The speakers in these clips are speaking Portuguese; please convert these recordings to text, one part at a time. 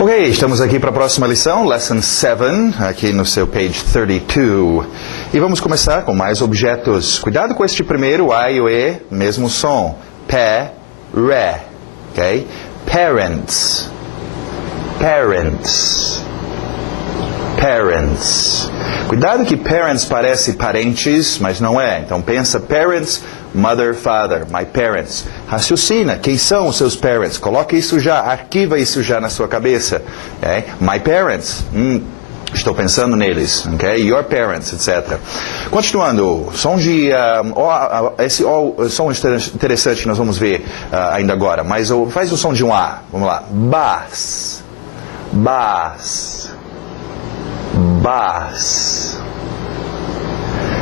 Ok, estamos aqui para a próxima lição, Lesson 7, aqui no seu page 32. E vamos começar com mais objetos. Cuidado com este primeiro, A e o E, mesmo som. Pé, ré, ok? Parents, parents, parents. Cuidado que parents parece parentes, mas não é. Então pensa parents, mother, father, my parents. Raciocina, quem são os seus parents? Coloque isso já, arquiva isso já na sua cabeça. Okay? My parents, estou pensando neles. Okay? Your parents, etc. Continuando, som de... esse som interessante que nós vamos ver ainda agora, mas faz o som de um A. Vamos lá. Bass, bass, bass.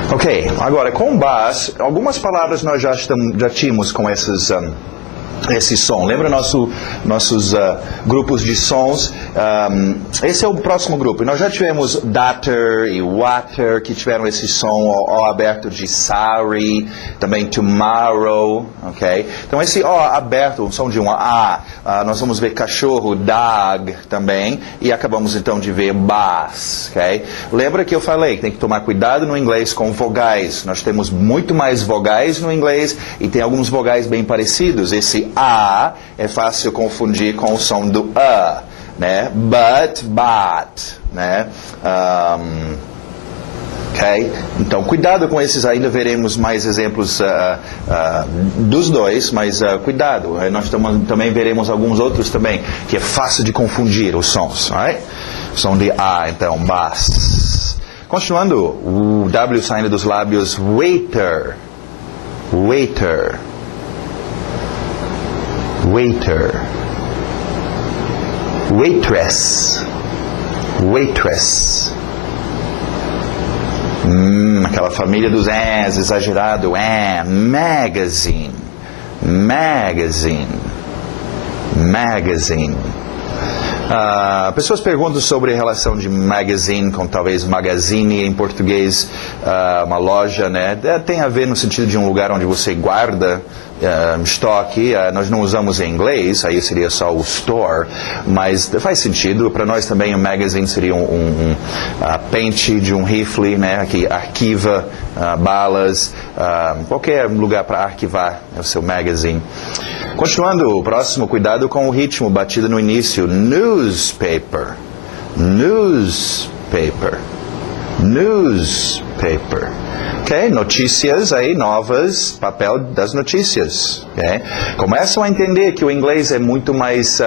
Ok, agora com bass, algumas palavras nós já tínhamos com esse som. Lembra nossos grupos de sons? Esse é o próximo grupo. Nós já tivemos daughter e water, que tiveram esse som O aberto de sorry, também tomorrow, ok? Então esse O aberto, o som de um A, nós vamos ver cachorro, dog também, e acabamos então de ver bass, ok? Lembra que eu falei que tem que tomar cuidado no inglês com vogais. Nós temos muito mais vogais no inglês e tem alguns vogais bem parecidos. Esse A é fácil confundir com o som do A, né? But, né? Ok? Então, cuidado com esses, ainda veremos mais exemplos dos dois, mas cuidado, nós também veremos alguns outros também, que é fácil de confundir os sons, right? Som de A, então, bass. Continuando, o W saindo dos lábios, waiter, waiter, waiter, waitress, waitress. Aquela família dos S, exagerado, magazine, magazine, magazine. Pessoas perguntam sobre a relação de magazine com talvez magazine em português, uma loja, né? Tem a ver no sentido de um lugar onde você guarda estoque. Nós não usamos em inglês, aí seria só o store, mas faz sentido. Para nós também o magazine seria um pente de um rifle, né? Que arquiva balas, qualquer lugar para arquivar o seu magazine. Continuando, o próximo, cuidado com o ritmo, batida no início. Newspaper, newspaper, newspaper. Ok, notícias aí novas, papel das notícias. Okay? Começam a entender que o inglês é muito mais,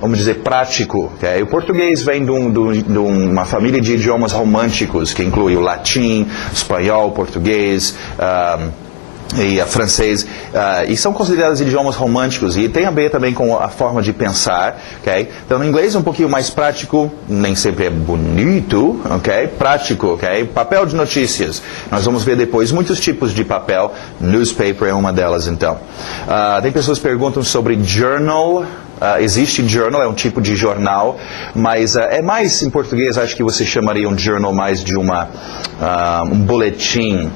vamos dizer, prático. Okay? O português vem de uma família de idiomas românticos, que inclui o latim, espanhol, português, e francês, e são considerados idiomas românticos e tem a ver também com a forma de pensar, ok? Então, o inglês é um pouquinho mais prático, nem sempre é bonito, ok? Prático, ok? Papel de notícias. Nós vamos ver depois muitos tipos de papel, newspaper é uma delas, então. Tem pessoas que perguntam sobre journal. Existe journal, é um tipo de jornal, mas é mais, em português, acho que você chamaria um journal mais de um boletim.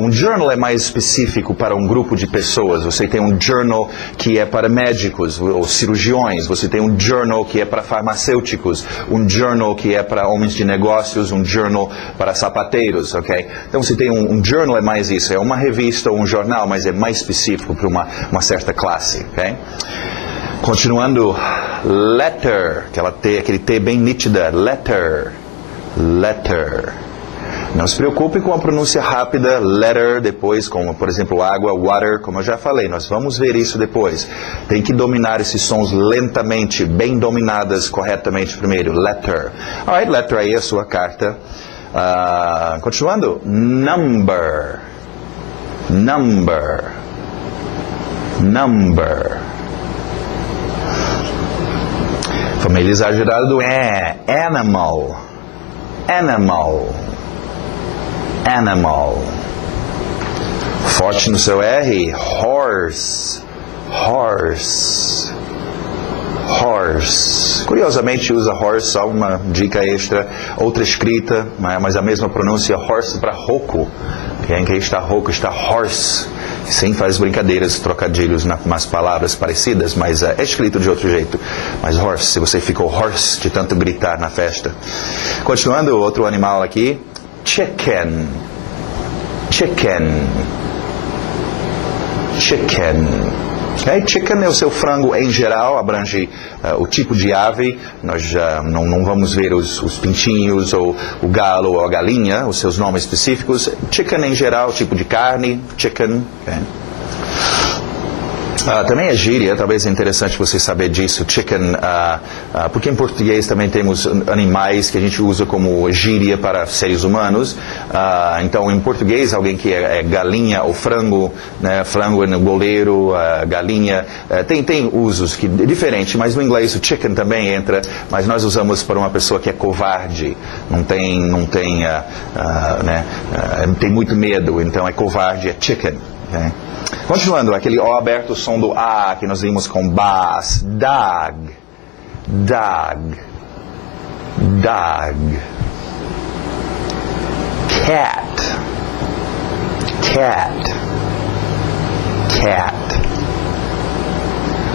Um journal é mais específico para um grupo de pessoas. Você tem um journal que é para médicos ou cirurgiões, você tem um journal que é para farmacêuticos, um journal que é para homens de negócios, um journal para sapateiros, ok? Então você tem um journal, é mais isso, é uma revista ou um jornal, mas é mais específico para uma certa classe, ok? Continuando, letter, aquele T bem nítida, letter, letter. Não se preocupe com a pronúncia rápida, letter, depois, como por exemplo água, water, como eu já falei, nós vamos ver isso depois. Tem que dominar esses sons lentamente, bem dominadas corretamente primeiro, letter. Alright, letter aí é a sua carta. Continuando, number, number, number. Família exagerada do animal, animal, animal. Forte no seu R, horse, horse, horse. Curiosamente usa horse, só uma dica extra, outra escrita, mas a mesma pronúncia, horse para rouco. Quem está rouco está hoarse. Sim, faz brincadeiras, trocadilhos nas palavras parecidas, mas é escrito de outro jeito. Mas horse, se você ficou hoarse de tanto gritar na festa. Continuando, outro animal aqui. Chicken. Chicken. Chicken. Okay? Chicken é o seu frango em geral, abrange o tipo de ave. Nós não vamos ver os pintinhos, ou o galo, ou a galinha, os seus nomes específicos. Chicken em geral, tipo de carne, chicken. Okay? Também é gíria, talvez é interessante você saber disso, chicken, porque em português também temos animais que a gente usa como gíria para seres humanos. Então, em português, alguém que é galinha ou frango, né, frango no goleiro, galinha, tem usos que é diferente, mas no inglês o chicken também entra, mas nós usamos para uma pessoa que é covarde, tem muito medo, então é covarde, é chicken. Okay? Continuando, aquele O aberto, o som do A, que nós vimos com bass. Dog. Dog. Dog. Cat. Cat. Cat.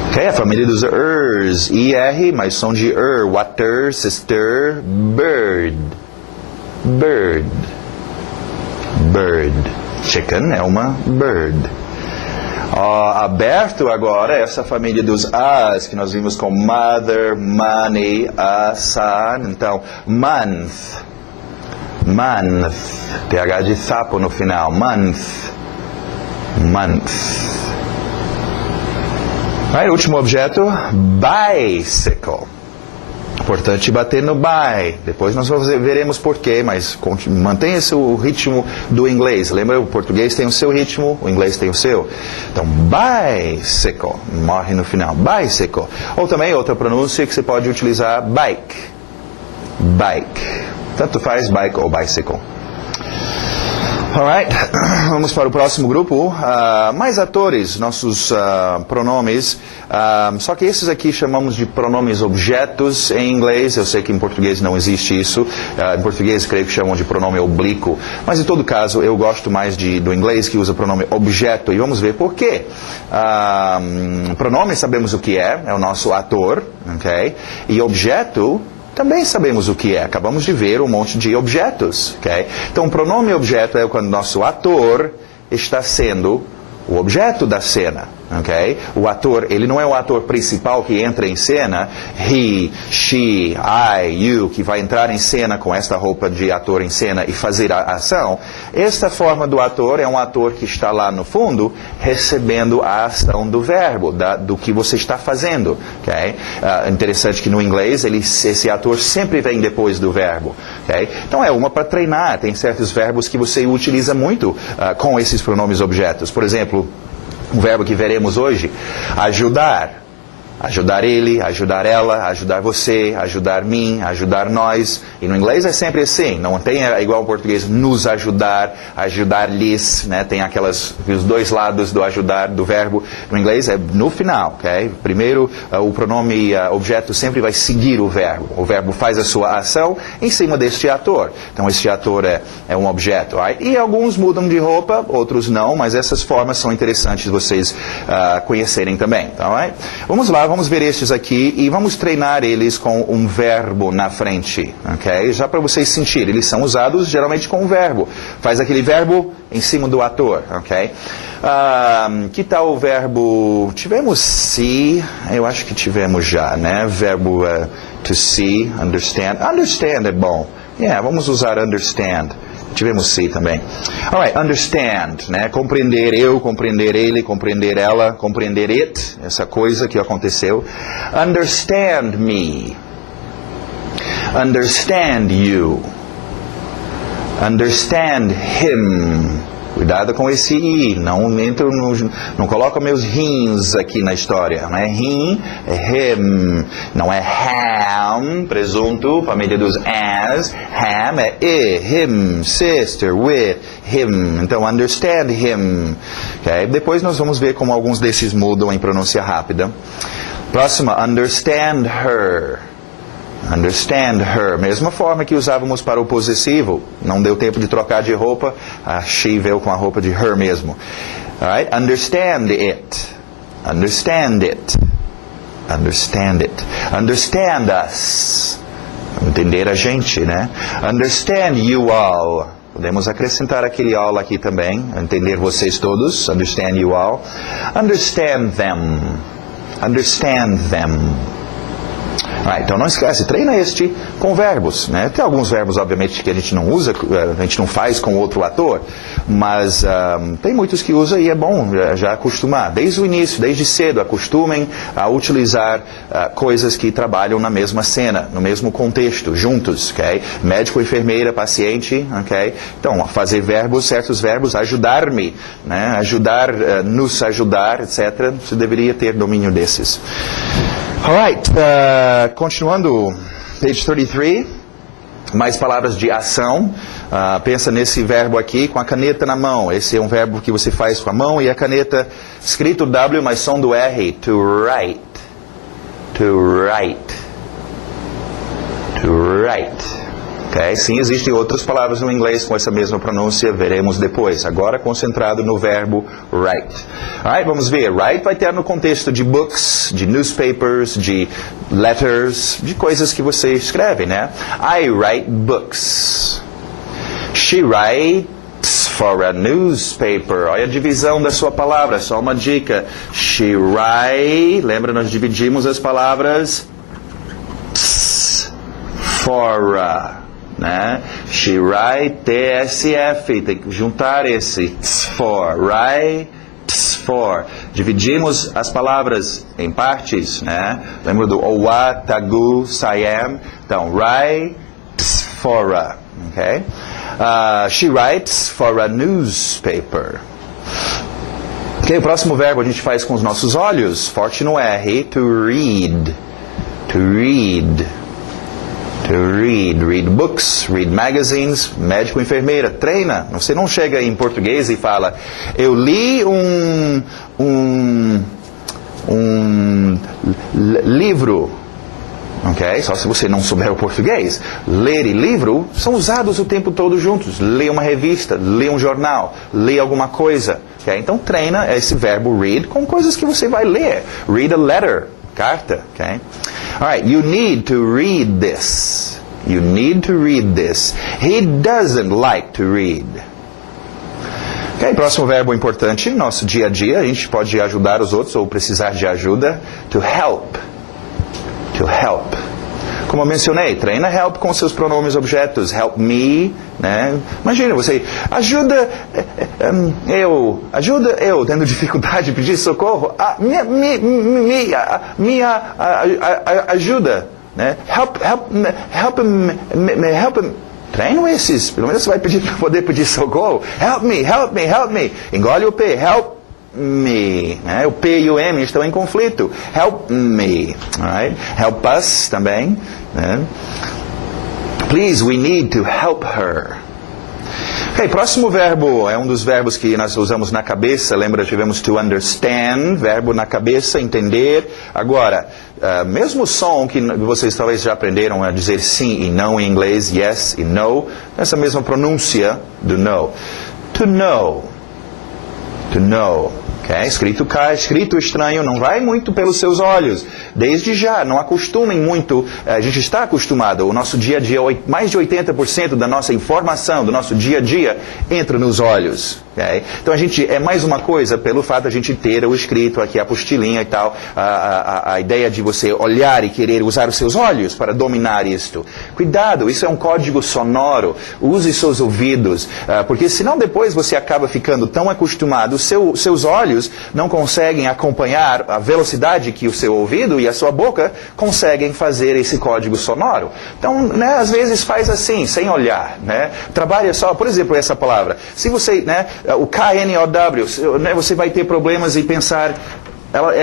Ok, a família dos ers. IR, mais som de water, sister, bird. Bird. Bird. Chicken é uma bird. Aberto agora, essa família dos As, que nós vimos com mother, money, son. Então, month. Month. TH de sapo no final. Month. Month. Aí, último objeto, bicycle. Importante bater no by. Depois nós veremos porquê, mas mantenha o ritmo do inglês. Lembra, o português tem o seu ritmo, o inglês tem o seu. Então, bicycle. Morre no final. Bicycle. Ou também outra pronúncia que você pode utilizar, bike. Bike. Tanto faz bike ou bicycle. Alright, vamos para o próximo grupo. Mais atores, nossos pronomes. Só que esses aqui chamamos de pronomes objetos em inglês. Eu sei que em português não existe isso. Em português creio que chamam de pronome oblíquo. Mas em todo caso, eu gosto mais do inglês que usa pronome objeto. E vamos ver por quê. Pronome sabemos o que é o nosso ator. Okay? E objeto também sabemos o que é. Acabamos de ver um monte de objetos. Okay? Então, pronome objeto é quando nosso ator está sendo o objeto da cena. Okay? O ator, ele não é o ator principal que entra em cena. He, she, I, you, que vai entrar em cena com esta roupa de ator em cena e fazer a ação. Esta forma do ator é um ator que está lá no fundo recebendo a ação do verbo, do que você está fazendo. Okay? Interessante que no inglês esse ator sempre vem depois do verbo. Okay? Então é uma para treinar. Tem certos verbos que você utiliza muito com esses pronomes objetos. Por exemplo, um verbo que veremos hoje, ajudar. Ajudar ele, ajudar ela, ajudar você, ajudar mim, ajudar nós. E no inglês é sempre assim, não tem igual ao português, nos ajudar, ajudar-lhes, né? Tem os dois lados do ajudar, do verbo. No inglês é no final, ok? Primeiro, o pronome objeto sempre vai seguir o verbo. O verbo faz a sua ação em cima deste ator. Então, este ator é um objeto. Right? E alguns mudam de roupa, outros não, mas essas formas são interessantes vocês conhecerem também. Right? Vamos lá. Vamos ver estes aqui e vamos treinar eles com um verbo na frente, ok? Já para vocês sentirem, eles são usados geralmente com um verbo. Faz aquele verbo em cima do ator, ok? Que tal o verbo... Tivemos see, eu acho que tivemos já, né? Verbo to see, understand. Understand é bom. Vamos usar understand. Tivemos see também. Alright, understand, né? Compreender eu, compreender ele, compreender ela, compreender it, essa coisa que aconteceu. Understand me. Understand you. Understand him. Cuidado com esse I, não coloca meus rins aqui na história, não é rim, é him, não é ham, presunto, família dos as, ham é him, sister, with, him, então understand him, okay? Depois nós vamos ver como alguns desses mudam em pronúncia rápida. Próxima, understand her. Understand her. Mesma forma que usávamos para o possessivo. Não deu tempo de trocar de roupa. A she veio com a roupa de her mesmo. Alright? Understand it. Understand it. Understand it. Understand us. Entender a gente, né? Understand you all. Podemos acrescentar aquele all aqui também. Entender vocês todos. Understand you all. Understand them. Understand them. Então não esquece, treina este com verbos, né? Tem alguns verbos, obviamente, que a gente não usa, a gente não faz com outro ator, mas tem muitos que usa e é bom já acostumar. Desde o início, desde cedo, acostumem a utilizar coisas que trabalham na mesma cena, no mesmo contexto, juntos, ok? Médico, enfermeira, paciente, ok? Então, fazer verbos, certos verbos, ajudar-me, né? Ajudar, nos ajudar, etc. Você deveria ter domínio desses. Alright, continuando, page 33, mais palavras de ação. Pensa nesse verbo aqui, com a caneta na mão. Esse é um verbo que você faz com a mão e a caneta, escrito W, mas som do R, to write, to write, to write. Okay? Sim, existem outras palavras no inglês com essa mesma pronúncia, veremos depois. Agora concentrado no verbo write. Alright, vamos ver. Write vai ter no contexto de books, de newspapers, de letters, de coisas que você escreve, né? I write books. She writes for a newspaper. Olha a divisão da sua palavra, só uma dica. She write, lembra, nós dividimos as palavras for a. Né? She write TSF, tem que juntar esse for, writes for. Dividimos as palavras em partes, né? Lembra do owa, tagu, sayam? Então, writes for a, ok? She writes for a newspaper. Ok, o próximo verbo a gente faz com os nossos olhos, forte no R, to read, to read. To read, read books, read magazines, médico, enfermeira, treina. Você não chega em português e fala, eu li um livro, ok? Só se você não souber o português. Ler e livro são usados o tempo todo juntos. Lê uma revista, lê um jornal, lê alguma coisa, ok? Então treina esse verbo read com coisas que você vai ler. Read a letter, carta, ok? Alright, you need to read this. You need to read this. He doesn't like to read. Ok, próximo verbo importante, nosso dia a dia, a gente pode ajudar os outros ou precisar de ajuda. To help. To help. Como eu mencionei, treina help com seus pronomes objetos. Help me, né? Imagina, você ajuda eu tendo dificuldade de pedir socorro. Ajuda, né? Help him. Treino esses, pelo menos você vai pedir para poder pedir socorro. Help me. Engole o P, help me, né? O P e o M estão em conflito. Help me, right? Help us também, né? Please, we need to help her. Ok, próximo verbo é um dos verbos que nós usamos na cabeça. Lembra, tivemos to understand, verbo na cabeça, entender. Agora, mesmo o som que vocês talvez já aprenderam a dizer sim e não em inglês, yes e no, essa mesma pronúncia do no. To know. To know. Okay? Escrito estranho, não vai muito pelos seus olhos. Desde já, não acostumem muito. A gente está acostumado. O nosso dia a dia, mais de 80% da nossa informação, do nosso dia a dia, entra nos olhos. Okay? Então a gente, é mais uma coisa pelo fato de a gente ter o escrito aqui, a apostilinha e tal. A ideia de você olhar e querer usar os seus olhos para dominar isto. Cuidado, isso é um código sonoro. Use seus ouvidos. Porque senão depois você acaba ficando tão acostumado, seus olhos não conseguem acompanhar a velocidade que o seu ouvido e a sua boca conseguem fazer esse código sonoro. Então, né, às vezes faz assim, sem olhar, né? Trabalha só, por exemplo, essa palavra. Se você, né, o KNOW, né, você vai ter problemas em pensar, ela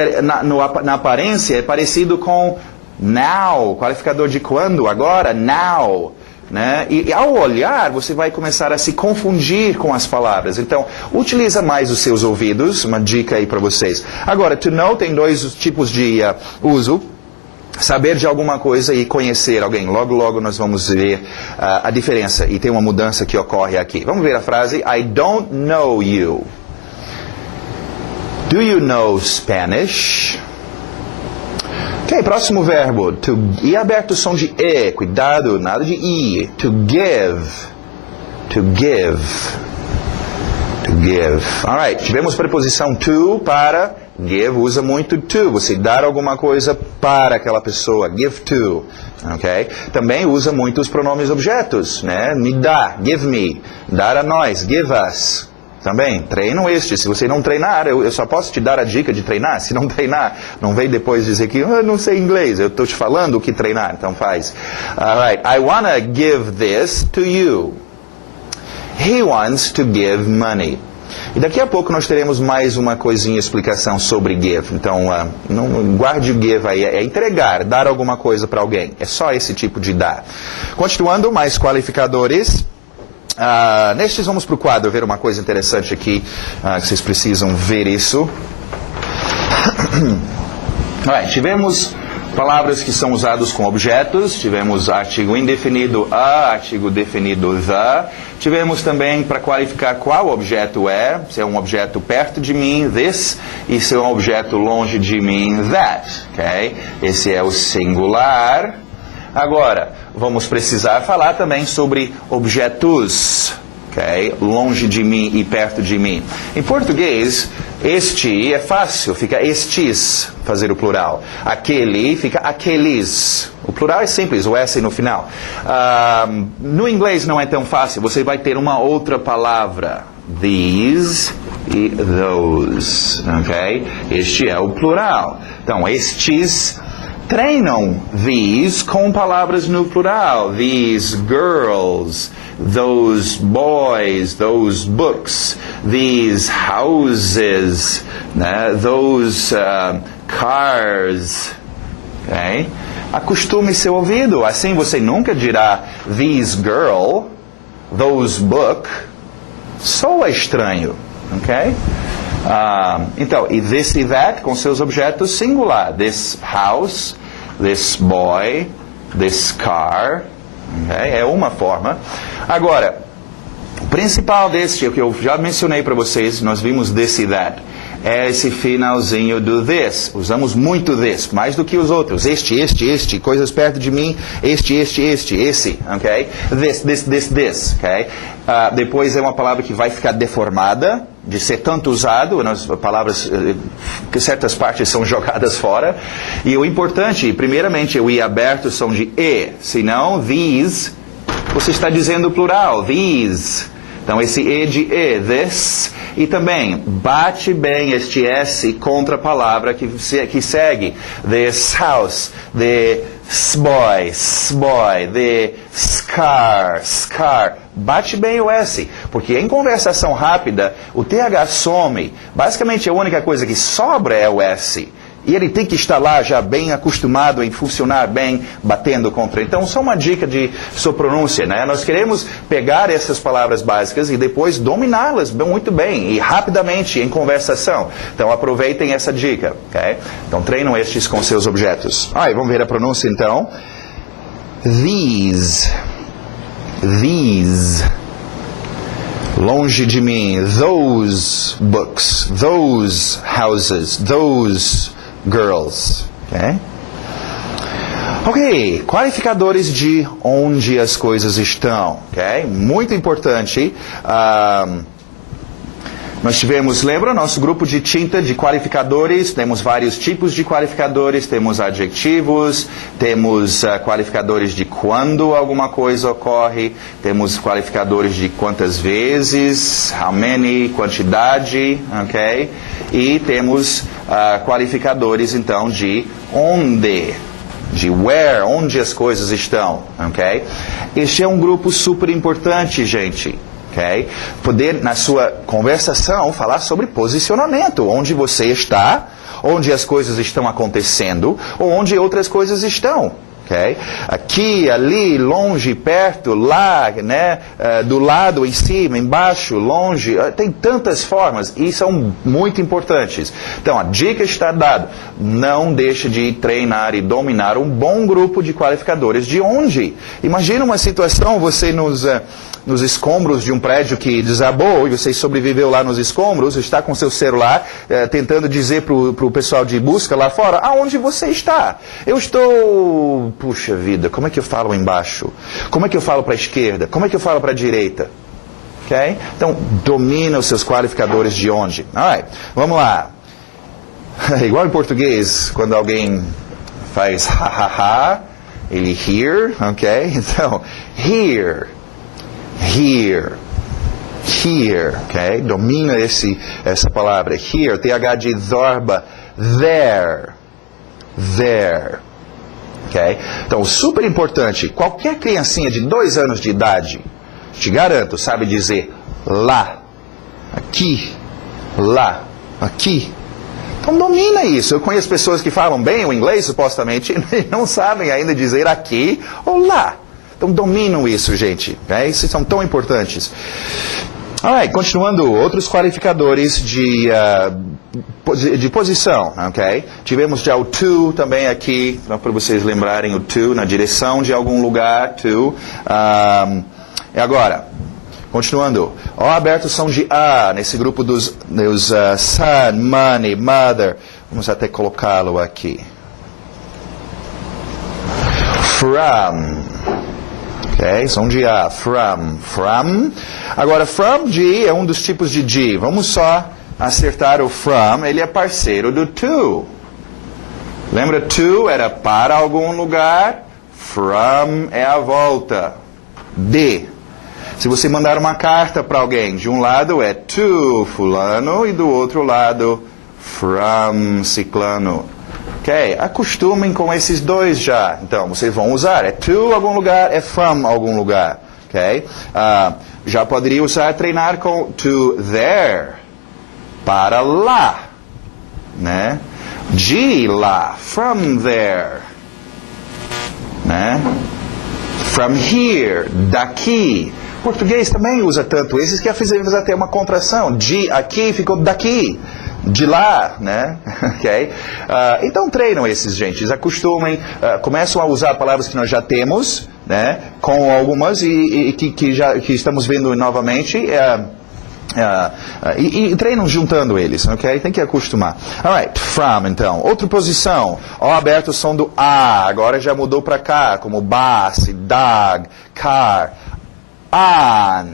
na aparência é parecido com now, qualificador de quando, agora, now. Né? E ao olhar, você vai começar a se confundir com as palavras. Então, utiliza mais os seus ouvidos, uma dica aí para vocês. Agora, to know tem dois tipos de uso. saber de alguma coisa e conhecer alguém. Logo, logo nós vamos ver a diferença e tem uma mudança que ocorre aqui. Vamos ver a frase, I don't know you. Do you know Spanish? Ok, próximo verbo. E aberto o som de E. Cuidado, nada de I. To give. To give. To give. Alright, tivemos preposição to para give, usa muito to. Você dar alguma coisa para aquela pessoa. Give to. Ok? Também usa muito os pronomes objetos, né? Me dá, give me. Dar a nós, give us. Também, treinam este. Se você não treinar, eu só posso te dar a dica de treinar. Se não treinar, não vem depois dizer que eu não sei inglês. Eu estou te falando o que treinar, então faz. Alright, I wanna give this to you. He wants to give money. E daqui a pouco nós teremos mais uma coisinha, explicação sobre give. Então, não guarde o give aí. É entregar, dar alguma coisa para alguém. É só esse tipo de dar. Continuando, mais qualificadores. Nestes vamos para o quadro ver uma coisa interessante aqui, que vocês precisam ver isso. Tivemos palavras que são usadas com objetos, tivemos artigo indefinido a, artigo definido the, tivemos também para qualificar qual objeto é, se é um objeto perto de mim, this, e se é um objeto longe de mim, that, ok? Esse é o singular. Agora, vamos precisar falar também sobre objetos, ok? Longe de mim e perto de mim. Em português, este é fácil, fica estes, fazer o plural. Aquele fica aqueles. O plural é simples, o S no final. No inglês não é tão fácil, você vai ter uma outra palavra. These e those, ok? Este é o plural. Então, estes... Treinam these com palavras no plural. These girls, those boys, those books, these houses, né? Those cars. Okay? Acostume seu ouvido. Assim você nunca dirá this girl, those book. Soa estranho. Okay? Então, e this e that com seus objetos singular. This house, this boy, this car. Okay? É uma forma. Agora, o principal deste, o que eu já mencionei para vocês, nós vimos this e that, é esse finalzinho do this. Usamos muito this, mais do que os outros. Este, coisas perto de mim, esse, ok? This, ok? Depois é uma palavra que vai ficar deformada, de ser tanto usado, nas palavras que certas partes são jogadas fora. E o importante, primeiramente, o i aberto são de e, senão these, você está dizendo plural, these. Então esse e de e, this, e também bate bem este s contra a palavra que segue, this house, this boy, this car. Bate bem o S, porque em conversação rápida, o TH some. Basicamente, a única coisa que sobra é o S. E ele tem que estar lá já bem acostumado em funcionar bem, batendo contra. Então, só uma dica de sua pronúncia, né? Nós queremos pegar essas palavras básicas e depois dominá-las muito bem e rapidamente em conversação. Então, aproveitem essa dica, ok? Então, treinam estes com seus objetos. Vamos ver a pronúncia, então. These. Longe de mim. Those books. Those houses. Those girls. Ok, qualificadores de onde as coisas estão. Ok, muito importante. Nós tivemos, lembra, nosso grupo de tinta de qualificadores, temos vários tipos de qualificadores, temos adjetivos, temos qualificadores de quando alguma coisa ocorre, temos qualificadores de quantas vezes, how many, quantidade, ok? E temos qualificadores, então, de onde, de where, onde as coisas estão, ok? Este é um grupo super importante, gente. Okay? Poder, na sua conversação, falar sobre posicionamento, onde você está, onde as coisas estão acontecendo, ou onde outras coisas estão. Okay? Aqui, ali, longe, perto, lá, né? Do lado, em cima, embaixo, longe, tem tantas formas e são muito importantes. Então, a dica está dada, não deixe de treinar e dominar um bom grupo de qualificadores de onde. Imagina uma situação, você nos escombros de um prédio que desabou e você sobreviveu lá nos escombros, está com seu celular tentando dizer para o pessoal de busca lá fora, aonde você está? Eu estou, puxa vida, como é que eu falo embaixo? Como é que eu falo para a esquerda? Como é que eu falo para a direita? Okay? Então, domina os seus qualificadores de onde. Alright, vamos lá. Igual em português, quando alguém faz ha, ele here, ok? Então, here. Here, here, ok? Domina essa palavra. Here, TH de zorba. There, ok? Então, super importante. Qualquer criancinha de 2 anos de idade, te garanto, sabe dizer lá, aqui, lá, aqui. Então, domina isso. Eu conheço pessoas que falam bem o inglês, supostamente, e não sabem ainda dizer aqui ou lá. Então, dominam isso, gente. Okay? Esses são tão importantes. Alright, continuando, outros qualificadores de posição. Okay? Tivemos já o to também aqui, para vocês lembrarem o to, na direção de algum lugar, to. E agora, continuando. O abertos são de a, nesse grupo dos son, money, mother. Vamos até colocá-lo aqui. From. Okay, são de A, from. Agora, from de é um dos tipos de de. Vamos só acertar o from, ele é parceiro do to. Lembra, to era para algum lugar, from é a volta. De. Se você mandar uma carta para alguém, de um lado é to fulano e do outro lado, from ciclano. Ok, acostumem com esses dois já. Então, vocês vão usar. É to algum lugar, é from algum lugar. Ok? Já poderia usar, treinar com to there. Para lá. Né? De lá. From there. Né? From here. Daqui. Português também usa tanto esses que fizemos até uma contração. De aqui ficou daqui. De lá, né? Okay? Então treinam esses, gente, acostumem, começam a usar palavras que nós já temos, né? Com algumas e que estamos vendo novamente, e treinam juntando eles, ok? Tem que acostumar. Alright, from, então. Outra posição, O aberto o som do A, agora já mudou para cá, como bus, dog, car, on.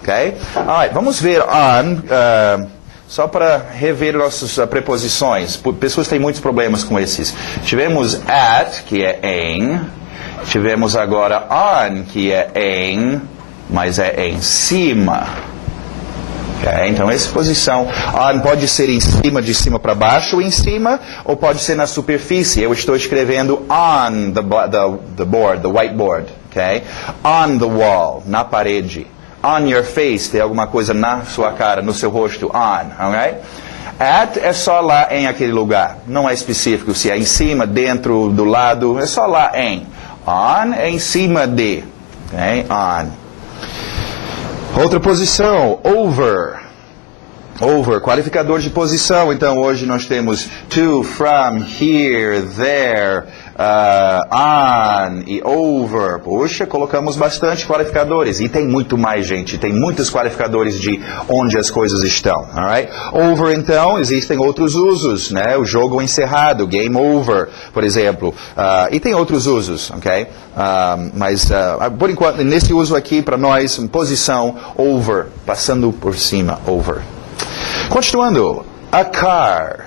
Okay? Alright, vamos ver on, só para rever nossas preposições. Pessoas têm muitos problemas com esses. Tivemos at, que é em. Tivemos agora on, que é em, mas é em cima. Okay? Então, essa posição. On pode ser em cima, de cima para baixo, em cima, ou pode ser na superfície. Eu estou escrevendo on the board, the whiteboard. Okay? On the wall, na parede. On your face, tem alguma coisa na sua cara, no seu rosto, on, alright? At é só lá em aquele lugar, não é específico se é em cima, dentro, do lado, é só lá em. On é em cima de, ok? On. Outra posição, over. Over, qualificador de posição. Então, hoje nós temos to, from, here, there, on e over. Puxa, colocamos bastante qualificadores. E tem muito mais, gente. Tem muitos qualificadores de onde as coisas estão. Alright? Over, então, existem outros usos, né? O jogo encerrado, game over, por exemplo. E tem outros usos, ok? Mas, por enquanto, nesse uso aqui, para nós, posição, over, passando por cima, over. Continuando, a car,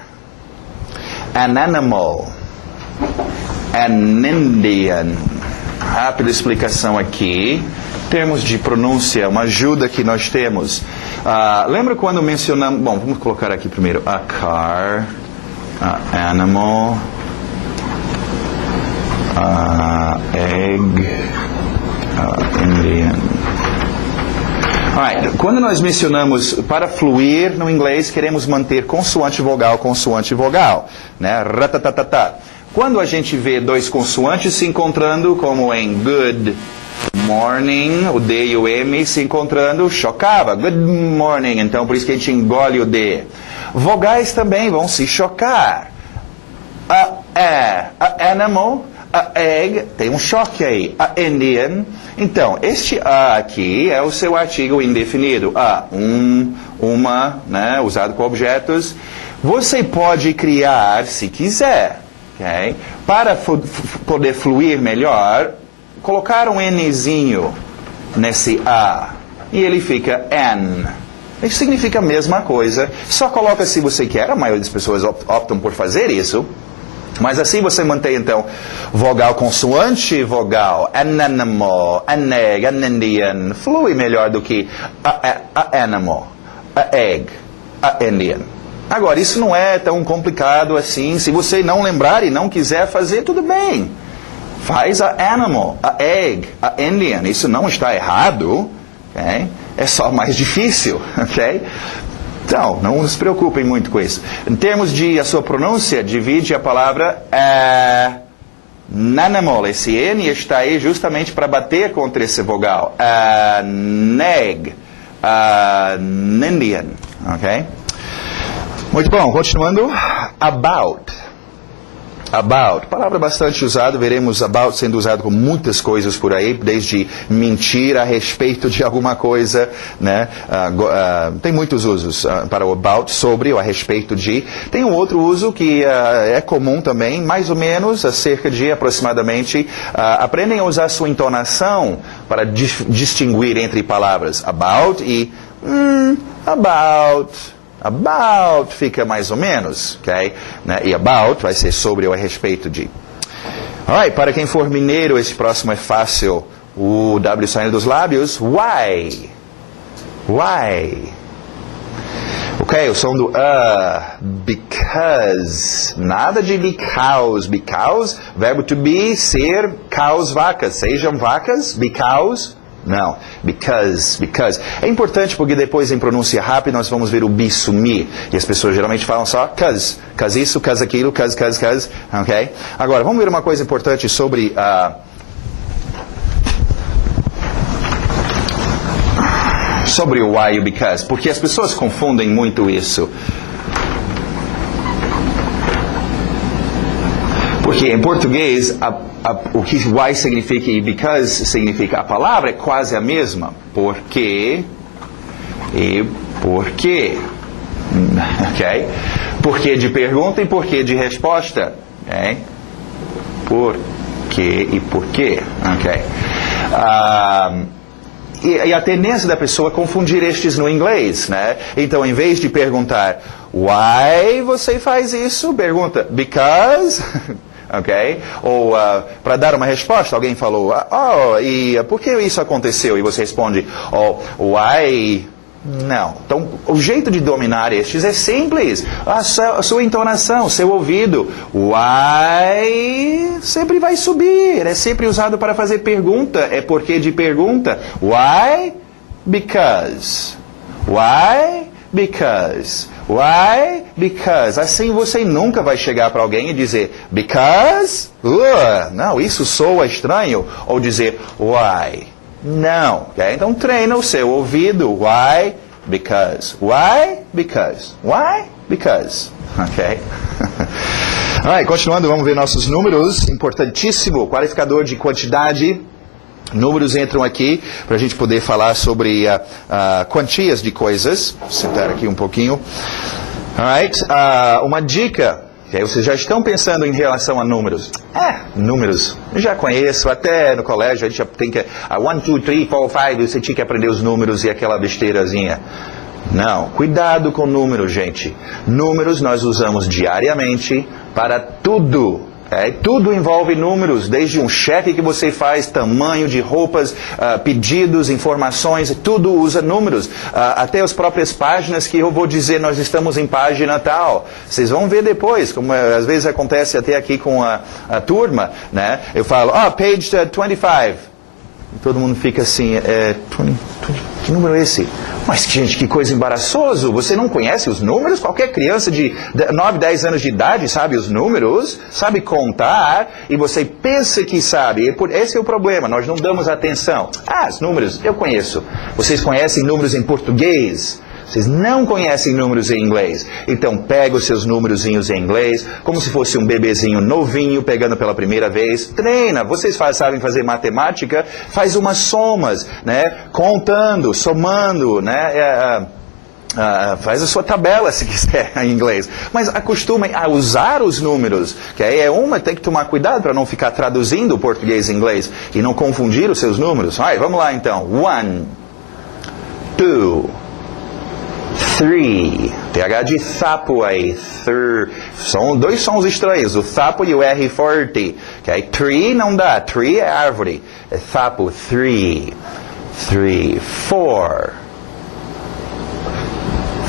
an animal, an Indian. Rápida explicação aqui. Termos de pronúncia, uma ajuda que nós temos. Lembra quando mencionamos... Bom, vamos colocar aqui primeiro. A car, a animal, egg, Indian. Alright, quando nós mencionamos para fluir no inglês, queremos manter consoante vogal, né? Ratatatata. Quando a gente vê dois consoantes se encontrando, como em good morning, o D e o M se encontrando, chocava. Good morning, então por isso que a gente engole o D. Vogais também vão se chocar. A animal, a egg, tem um choque aí. A Indian. Então, este a aqui é o seu artigo indefinido. Uma, né, usado com objetos. Você pode criar, se quiser, okay? Para poder fluir melhor, colocar um Nzinho nesse A. E ele fica N. Isso significa a mesma coisa. Só coloca se você quer. A maioria das pessoas optam por fazer isso. Mas assim você mantém, então, vogal consoante, vogal, an animal, an egg, an Indian. Flui melhor do que a animal, a egg, a Indian. Agora, isso não é tão complicado assim. Se você não lembrar e não quiser fazer, tudo bem. Faz a animal, a egg, a Indian. Isso não está errado. Okay? É só mais difícil. Okay? Então, não se preocupem muito com isso. Em termos de a sua pronúncia, divide a palavra animal. Esse N está aí justamente para bater contra esse vogal. Neg, Indian. Ok? Muito bom, continuando. About. About, palavra bastante usada, veremos about sendo usado com muitas coisas por aí, desde mentir a respeito de alguma coisa, né? Tem muitos usos para o about, sobre ou a respeito de. Tem um outro uso que é comum também, mais ou menos, cerca de aproximadamente, aprendem a usar sua entonação para distinguir entre palavras about e about. About fica mais ou menos, ok? Né? E about vai ser sobre ou a respeito de. Alright, para quem for mineiro, esse próximo é fácil. O W saindo dos lábios. Why? Why? Ok, o som do because. Nada de because. Because, verbo to be, ser, cows, vacas. Sejam vacas, because. Não, because. É importante porque depois em pronúncia rápida nós vamos ver o be sumir. E as pessoas geralmente falam só cause isso, cause aquilo, cause, ok? Agora, vamos ver uma coisa importante sobre sobre o why e o because, porque as pessoas confundem muito isso. Porque em português, o que why significa e because significa, a palavra é quase a mesma. Porque e porquê. Ok? Porquê de pergunta e porquê de resposta. Ok? Porquê e porquê. Ok? E a tendência da pessoa é confundir estes no inglês, né? Então, em vez de perguntar why você faz isso, pergunta because... Ok? Ou para dar uma resposta, alguém falou, e por que isso aconteceu? E você responde, why? Não. Então, o jeito de dominar estes é simples. A sua entonação, seu ouvido. Why sempre vai subir. É sempre usado para fazer pergunta. É porque de pergunta. Why? Because. Why? Because. Why? Because. Assim você nunca vai chegar para alguém e dizer because? Não, isso soa estranho. Ou dizer why? Não. Okay? Então treina o seu ouvido. Why? Because. Why? Because. Why? Because. Ok? Alright, continuando, vamos ver nossos números. Importantíssimo, qualificador de quantidade. Números entram aqui para a gente poder falar sobre quantias de coisas. Vou sentar aqui um pouquinho. Alright, uma dica. Okay, vocês já estão pensando em relação a números. Números. Eu já conheço, até no colégio a gente já tem que... 1, 2, 3, 4, 5, você tinha que aprender os números e aquela besteirazinha. Não, cuidado com números, gente. Números nós usamos diariamente para tudo. Tudo envolve números, desde um cheque que você faz, tamanho de roupas, pedidos, informações, tudo usa números. Até as próprias páginas que eu vou dizer, nós estamos em página tal. Vocês vão ver depois, como às vezes acontece até aqui com a turma, né? Eu falo, page 25. E todo mundo fica assim, 20, que número é esse? Mas, gente, que coisa embaraçoso. Você não conhece os números? Qualquer criança de 9, 10 anos de idade sabe os números, sabe contar, e você pensa que sabe. Esse é o problema, nós não damos atenção. Os números, eu conheço. Vocês conhecem números em português? Vocês não conhecem números em inglês. Então, pega os seus númerozinhos em inglês, como se fosse um bebezinho novinho, pegando pela primeira vez. Treina. Vocês sabem fazer matemática? Faz umas somas, né? Contando, somando, né? Faz a sua tabela, se quiser, em inglês. Mas acostumem a usar os números. Que aí tem que tomar cuidado para não ficar traduzindo o português em inglês e não confundir os seus números. Vamos lá, então. 1, 2, 3. TH de sapo aí. São dois sons estranhos, o sapo e o R forte. Okay? Tree não dá. Tree é árvore. É sapo. 3. 4.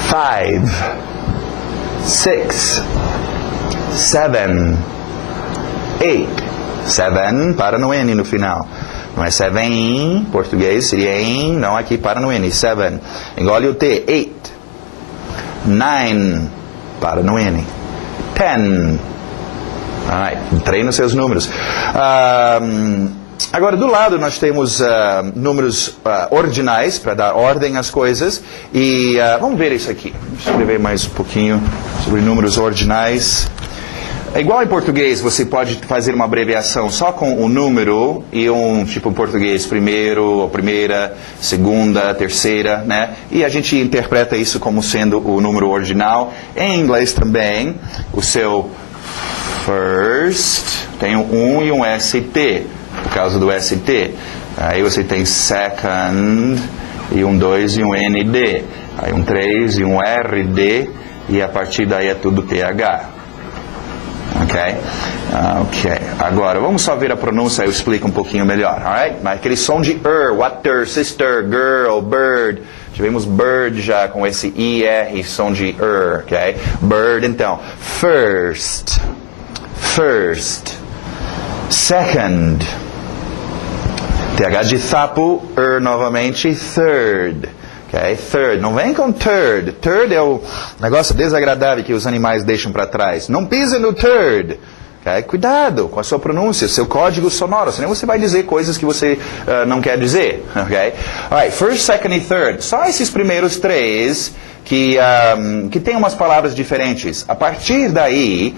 5. 6. 7. 8. 7 para no N no final. Não é 7 em português, seria em, não aqui para no N. 7. Engole o T. 8. 9. Para no N. 10. Treina os seus números. Agora, do lado, nós temos números ordinais, para dar ordem às coisas. E vamos ver isso aqui. Vamos escrever mais um pouquinho sobre números ordinais. É igual em português, você pode fazer uma abreviação só com o número e tipo português, primeiro, ou primeira, segunda, terceira, né? E a gente interpreta isso como sendo o número ordinal. Em inglês também, o seu first tem um e um ST, por causa do ST. Aí você tem second, e um 2 e um ND. Aí um 3 e um RD, e a partir daí é tudo TH. Ok. Agora, vamos só ver a pronúncia, eu explico um pouquinho melhor, alright? Mas aquele som de water, sister, girl, bird. Tivemos bird já com esse IR, som de ok? Bird, então. First. Second. TH de sapo, novamente, third. Okay? Third, não vem com third. Third é o negócio desagradável que os animais deixam para trás. Não pisa no third. Okay? Cuidado com a sua pronúncia, seu código sonoro, senão você vai dizer coisas que você não quer dizer. Okay? Alright, first, second e third. Só esses primeiros três que tem umas palavras diferentes. A partir daí,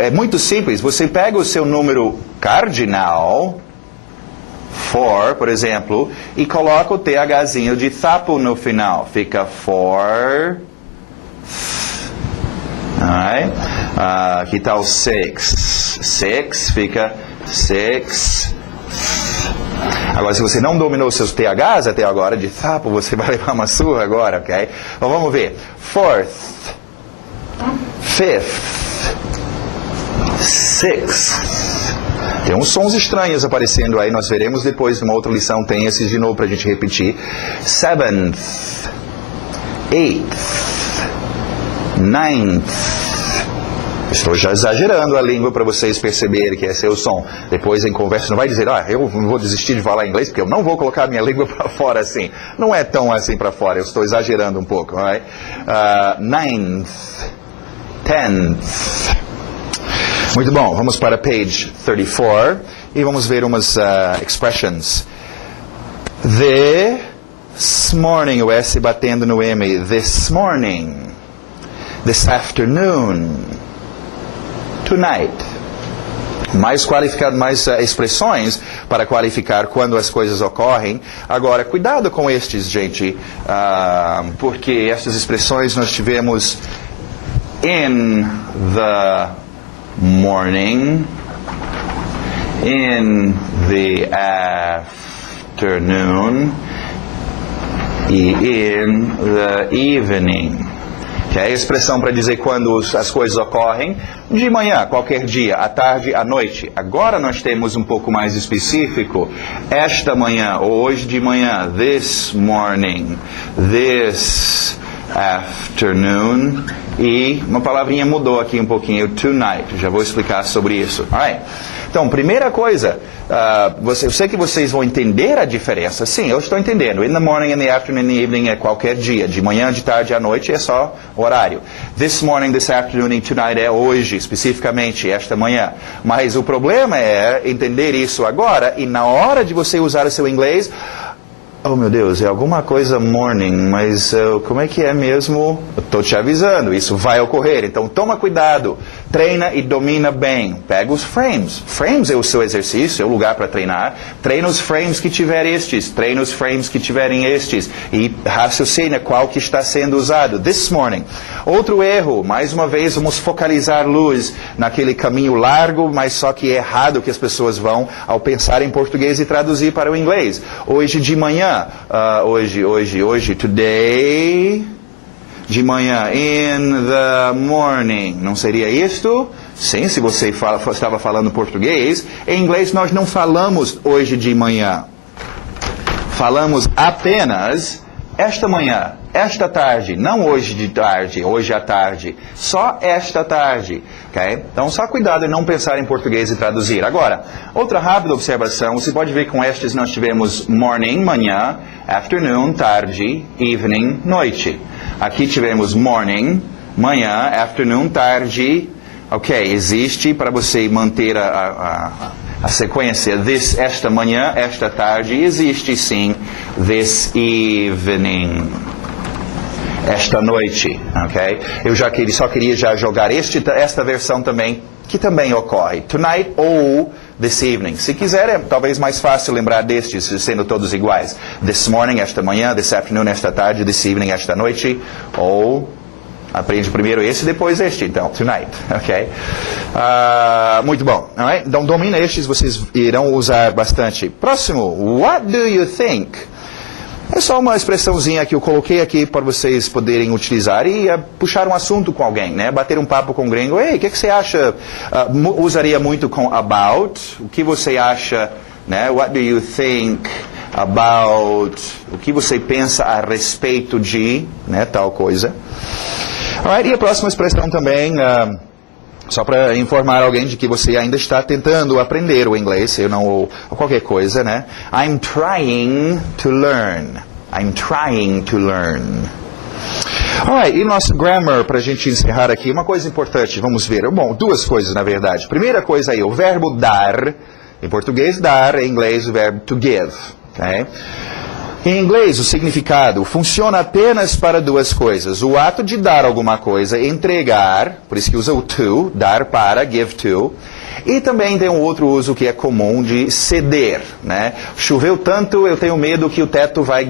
é muito simples. Você pega o seu número cardinal, for, por exemplo, e coloca o THzinho de sapo no final. Fica for. Aqui está o 6. 6 fica 6. Agora, se você não dominou seus THs até agora, de sapo, você vai levar uma surra agora, ok? Então, vamos ver. Fourth. Fifth. Sixth. Tem uns sons estranhos aparecendo aí, nós veremos depois numa outra lição, tem esses de novo para a gente repetir. 7th, 8th, 9th. Estou já exagerando a língua para vocês perceberem que esse é o som. Depois em conversa não vai dizer, eu vou desistir de falar inglês porque eu não vou colocar a minha língua para fora assim. Não é tão assim para fora, eu estou exagerando um pouco. Right? 9th, 10th. Muito bom, vamos para page 34 e vamos ver umas expressions. This morning, o S batendo no M. This morning. This afternoon. Tonight. Mais qualificado, mais expressões para qualificar quando as coisas ocorrem. Agora, cuidado com estes, gente, porque estas expressões nós tivemos in the morning, in the afternoon, e in the evening. Que é a expressão para dizer quando as coisas ocorrem, de manhã, qualquer dia, à tarde, à noite. Agora nós temos um pouco mais específico, esta manhã, ou hoje de manhã, this morning, this afternoon. E uma palavrinha mudou aqui um pouquinho, tonight. Já vou explicar sobre isso. Alright. Então, primeira coisa, eu sei que vocês vão entender a diferença. Sim, eu estou entendendo. In the morning, in the afternoon, in the evening é qualquer dia. De manhã, de tarde, à noite é só horário. This morning, this afternoon and tonight é hoje, especificamente, esta manhã. Mas o problema é entender isso agora e na hora de você usar o seu inglês... Oh, meu Deus, é alguma coisa morning, mas como é que é mesmo? Eu estou te avisando, isso vai ocorrer. Então, toma cuidado, treina e domina bem. Pega os frames. Frames é o seu exercício, é o lugar para treinar. Treina os frames que tiver estes, treina os frames que tiverem estes. E raciocina qual que está sendo usado. This morning. Outro erro, mais uma vez, vamos focalizar luz naquele caminho largo, mas só que errado que as pessoas vão ao pensar em português e traduzir para o inglês. Hoje de manhã. Hoje, today, de manhã, in the morning, não seria isto? Sim, se você estava falando português, em inglês nós não falamos hoje de manhã, falamos apenas esta manhã, esta tarde, não hoje de tarde, hoje à tarde, só esta tarde, ok? Então, só cuidado em não pensar em português e traduzir. Agora, outra rápida observação, você pode ver que com estes nós tivemos morning, manhã, afternoon, tarde, evening, noite. Aqui tivemos morning, manhã, afternoon, tarde, ok? Existe para você manter a sequência, esta manhã, esta tarde, existe sim, this evening, esta noite, ok? Eu só queria jogar esta versão também, que também ocorre, tonight ou this evening. Se quiser, é talvez mais fácil lembrar destes, sendo todos iguais. This morning, esta manhã, this afternoon, esta tarde, this evening, esta noite, ou... Aprende primeiro esse, depois este, então, tonight, ok? Muito bom, alright? Então, domina estes, vocês irão usar bastante. Próximo, what do you think? É só uma expressãozinha que eu coloquei aqui para vocês poderem utilizar e puxar um assunto com alguém, né? Bater um papo com um gringo. Ei, o que você acha? Usaria muito com about. O que você acha, né? What do you think about? O que você pensa a respeito de, né? Tal coisa. Alright, e a próxima expressão também, só para informar alguém de que você ainda está tentando aprender o inglês, ou qualquer coisa, né? I'm trying to learn. I'm trying to learn. Alright, e nosso grammar, para a gente encerrar aqui, uma coisa importante, vamos ver. Bom, duas coisas, na verdade. Primeira coisa aí, o verbo dar, em português dar, em inglês o verbo to give, ok? Em inglês, o significado funciona apenas para duas coisas. O ato de dar alguma coisa, entregar, por isso que usa o to, dar para, give to. E também tem um outro uso que é comum de ceder, né? Choveu tanto, eu tenho medo que o teto vai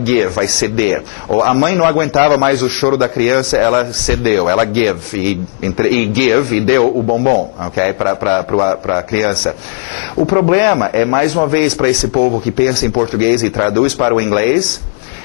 ceder. Ou a mãe não aguentava mais o choro da criança, ela cedeu, ela give e deu o bombom, ok? Para a criança. O problema é, mais uma vez, para esse povo que pensa em português e traduz para o inglês,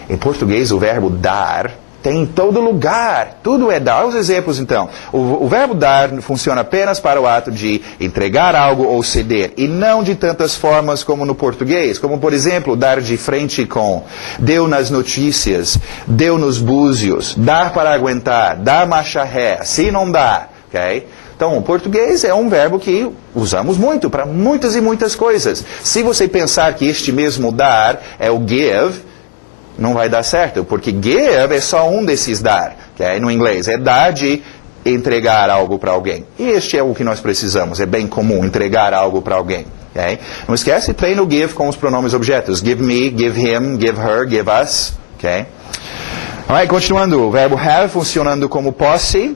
em português o verbo dar tem em todo lugar, tudo é dar. Os exemplos então, o verbo dar funciona apenas para o ato de entregar algo ou ceder, e não de tantas formas como no português, como por exemplo, dar de frente com, deu nas notícias, deu nos búzios, dar para aguentar, dar marcha ré, assim não dá, ok? Então, o português é um verbo que usamos muito para muitas e muitas coisas. Se você pensar que este mesmo dar é o give, não vai dar certo, porque give é só um desses dar, okay? No inglês, é dar de entregar algo para alguém. E este é o que nós precisamos, é bem comum, entregar algo para alguém. Okay? Não esquece, treina o give com os pronomes objetos. Give me, give him, give her, give us. Okay? Alright, continuando, o verbo have funcionando como posse.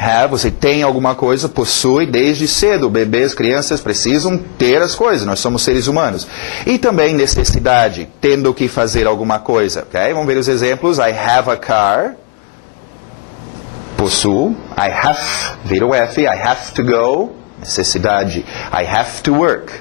Have, você tem alguma coisa, possui desde cedo. Bebês, crianças precisam ter as coisas, nós somos seres humanos. E também necessidade, tendo que fazer alguma coisa. Okay? Vamos ver os exemplos. I have a car. Possuo. I have, vira o F, I have to go. Necessidade. I have to work.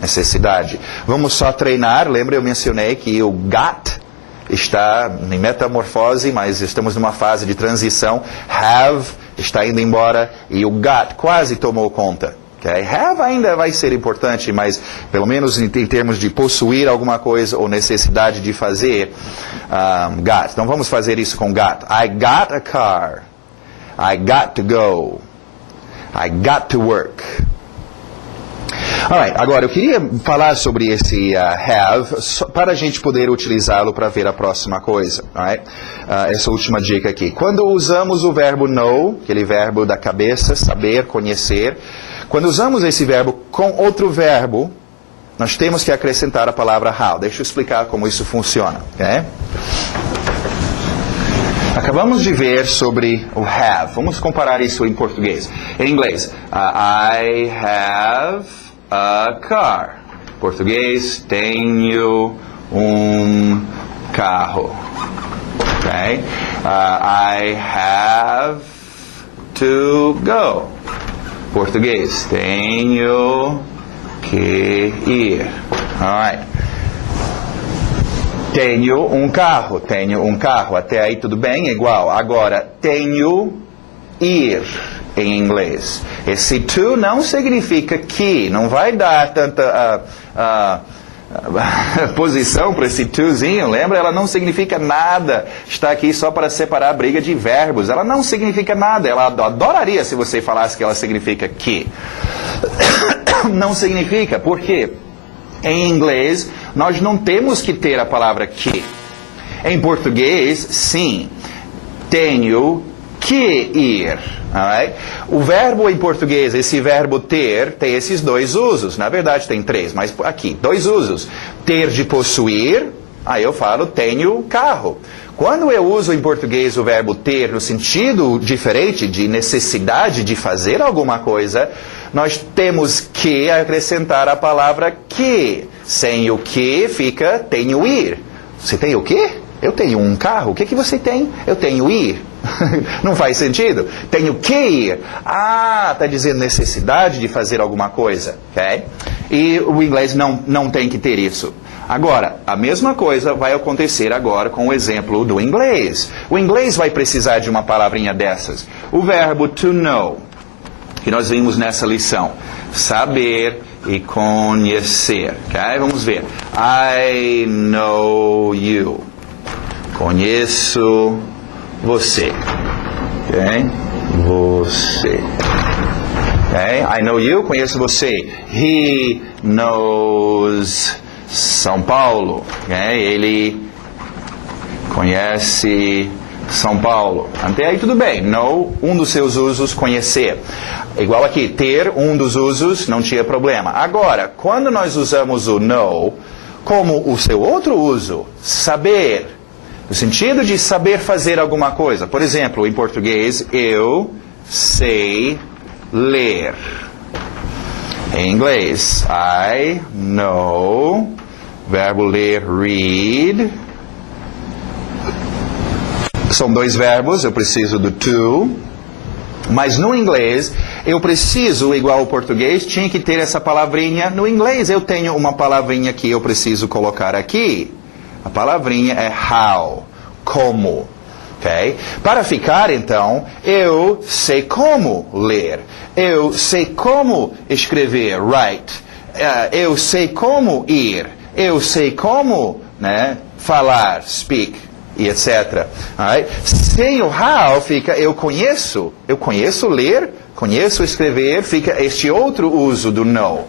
Necessidade. Vamos só treinar. Lembra, eu mencionei que o got está em metamorfose, mas estamos numa fase de transição. Have está indo embora e o got quase tomou conta. Okay? Have ainda vai ser importante, mas pelo menos em termos de possuir alguma coisa ou necessidade de fazer, got. Então vamos fazer isso com got. I got a car. I got to go. I got to work. Alright, agora eu queria falar sobre esse have para a gente poder utilizá-lo para ver a próxima coisa. Alright? Essa última dica aqui. Quando usamos o verbo know, aquele verbo da cabeça, saber, conhecer, quando usamos esse verbo com outro verbo, nós temos que acrescentar a palavra how. Deixa eu explicar como isso funciona. Okay? Acabamos de ver sobre o have. Vamos comparar isso em português. Em inglês, I have a car. Português, tenho carro. Okay? I have to go. Português, tenho que ir. Alright. Tenho carro. Até aí tudo bem? Igual. Agora, tenho ir em inglês. Esse to não significa que. Não vai dar tanta posição para esse tozinho. Lembra? Ela não significa nada. Está aqui só para separar a briga de verbos. Ela não significa nada. Ela adoraria se você falasse que ela significa que. Não significa. Por quê? Em inglês, nós não temos que ter a palavra que. Em português, sim. Tenho que ir. Alright? O verbo em português, esse verbo ter, tem esses dois usos. Na verdade, tem três, mas aqui, dois usos. Ter de possuir, aí eu falo tenho carro. Quando eu uso em português o verbo ter no sentido diferente de necessidade de fazer alguma coisa, nós temos que acrescentar a palavra que. Sem o que fica tenho ir. Você tem o quê? Eu tenho um carro. O que você tem? Eu tenho ir. Não faz sentido? Tenho que ir. Está dizendo necessidade de fazer alguma coisa. Okay? E o inglês não tem que ter isso. Agora, a mesma coisa vai acontecer agora com o exemplo do inglês. O inglês vai precisar de uma palavrinha dessas. O verbo to know, que nós vimos nessa lição. Saber e conhecer. Okay? Vamos ver. I know you. Conheço você. Okay? Você. Okay? I know you. Conheço você. He knows São Paulo. Okay? Ele conhece São Paulo. Até aí tudo bem. Know, um dos seus usos, conhecer. Igual aqui, ter, um dos usos, não tinha problema. Agora, quando nós usamos o know como o seu outro uso, saber, no sentido de saber fazer alguma coisa. Por exemplo, em português, eu sei ler. Em inglês, I know, verbo ler, read. São dois verbos, eu preciso do to. Mas no inglês, eu preciso, igual ao português, tinha que ter essa palavrinha. No inglês, eu tenho uma palavrinha que eu preciso colocar aqui. A palavrinha é how, como. Okay? Para ficar, então, eu sei como ler. Eu sei como escrever, write. Eu sei como ir. Eu sei como, né, falar, speak, e etc. Alright? Sem o how, fica eu conheço ler, conheço escrever, fica este outro uso do know.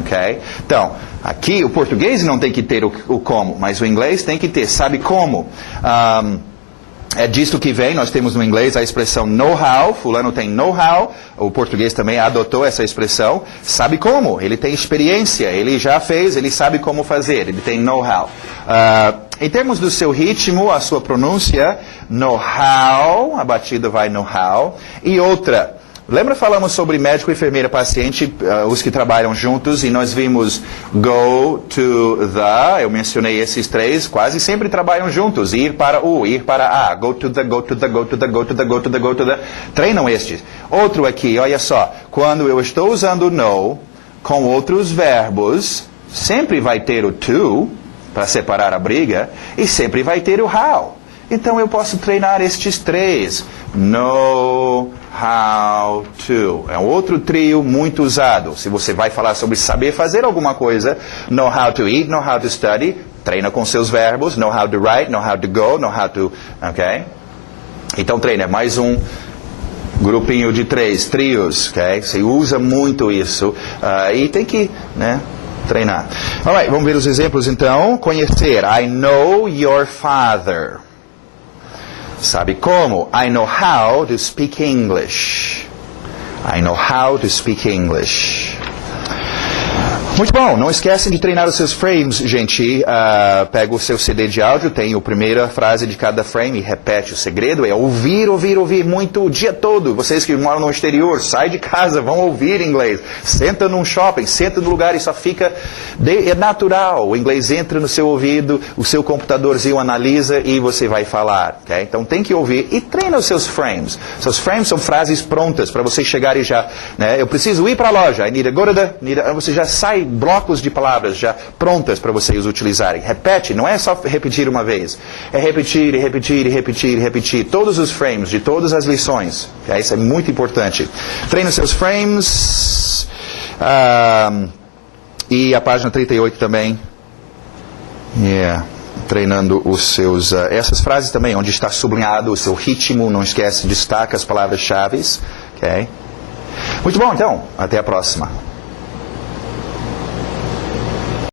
Okay? Então, aqui o português não tem que ter o como, mas o inglês tem que ter, sabe como. É disto que vem, nós temos no inglês a expressão know-how, fulano tem know-how, o português também adotou essa expressão, sabe como, ele tem experiência, ele já fez, ele sabe como fazer, ele tem know-how. Em termos do seu ritmo, a sua pronúncia, know-how, a batida vai know-how, e outra. Lembra, falamos sobre médico, enfermeira, paciente, os que trabalham juntos, e nós vimos go to the, eu mencionei esses três, quase sempre trabalham juntos, ir para o, ir para a, go to the, go to the, go to the, go to the, go to the, go to the, treinam estes. Outro aqui, olha só, quando eu estou usando no com outros verbos, sempre vai ter o to, para separar a briga, e sempre vai ter o how. Então eu posso treinar estes três. Know how how to. É um outro trio muito usado. Se você vai falar sobre saber fazer alguma coisa, know how to eat, know how to study, treina com seus verbos, know how to write, know how to go, know how to... Ok? Então treina, é mais um grupinho de 3, trios, ok? Você usa muito isso e tem que, né, treinar. Alright, vamos ver os exemplos então. Conhecer, I know your father. Sabe como? I know how to speak English. I know how to speak English. Muito bom, não esquecem de treinar os seus frames, gente. Pega o seu CD de áudio, tem a primeira frase de cada frame e repete. O segredo é ouvir, ouvir, ouvir muito o dia todo. Vocês que moram no exterior, sai de casa, vão ouvir inglês. Senta num shopping, senta no lugar e só fica... É natural, o inglês entra no seu ouvido, o seu computadorzinho analisa e você vai falar. Okay? Então tem que ouvir e treina os seus frames. Seus frames são frases prontas para você chegar e já... Né, eu preciso ir para a loja, I need to go to the... Você já sai blocos de palavras já prontas para vocês utilizarem. Repete, não é só repetir uma vez. É repetir, repetir, repetir, repetir. Todos os frames de todas as lições. Okay? Isso é muito importante. Treine os seus frames. E a página 38 também. Treinando os seus... essas frases também, onde está sublinhado o seu ritmo. Não esquece, destaca as palavras-chave. Okay? Muito bom, então. Até a próxima.